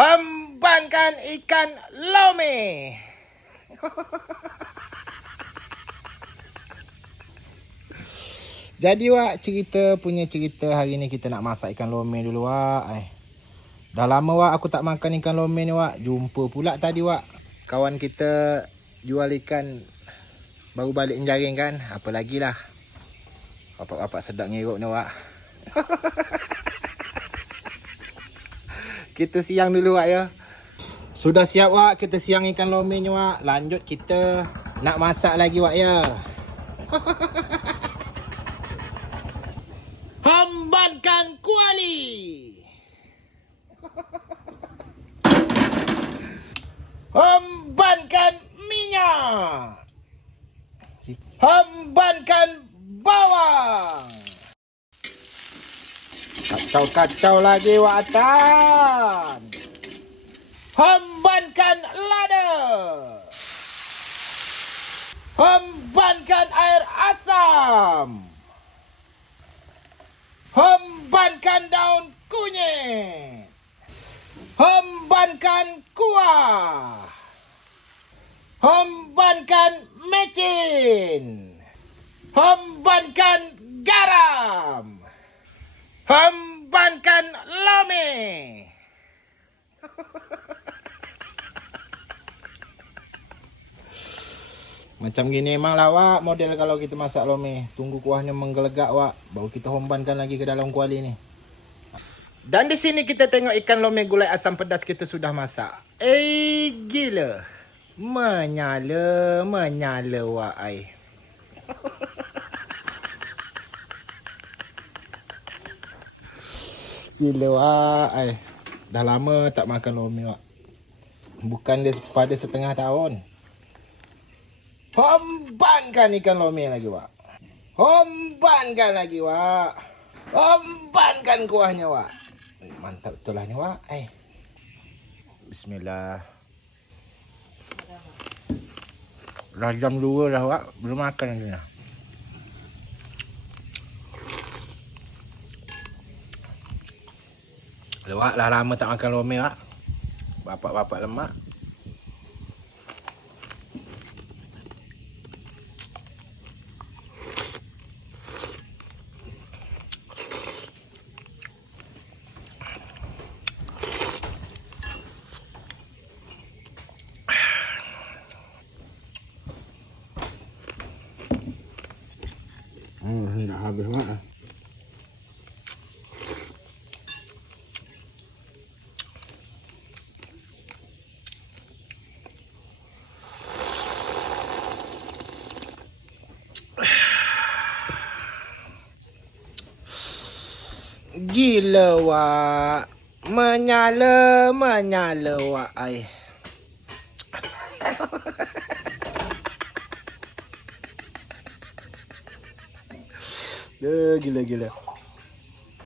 Hembankan ikan lome. Jadi Wak, punya cerita hari ni kita nak masak ikan lome dulu Wak. Dah lama Wak aku tak makan ikan lome ni Wak. Jumpa pula tadi Wak. Kawan kita jual ikan baru balik menjaring kan. Apa lagi lah. Bapak-bapak sedap ngerok ni Wak. Kita siang dulu Wak ya. Sudah siap Wak, kita siang ikan lome ni Wak. Lanjut kita nak masak lagi Wak ya. Hambankan kuali. Hambankan minyak. Hambankan bawang. Kacau-kacau lagi Wak Atan. Hambankan lada. Hambankan air asam. Hambankan daun kunyit. Hambankan kuah. Hambankan mecin. Hambankan garam. Hambankan lome. Macam gini emang lah Wak model kalau kita masak lome. Tunggu kuahnya menggelegak Wak, baru kita hombankan lagi ke dalam kuali ni. Dan di sini kita tengok ikan lome gulai asam pedas kita sudah masak. Gila. Menyala Wak ai. Gila Wak ai. Dah lama tak makan lome Wak. Bukan dia pada setengah tahun. Hombankan ikan lome lagi Wak. Hombankan lagi Wak. Hombankan kuahnya Wak. Mantap betul lah ni Wak. Bismillah. Dah jam 2 dah Wak. Belum makan lagi lah. Wak dah lama tak makan lome Wak. Bapak-bapak lemak. Dah habis Wak. Gila Wak. Menyala Wak ai. Gila.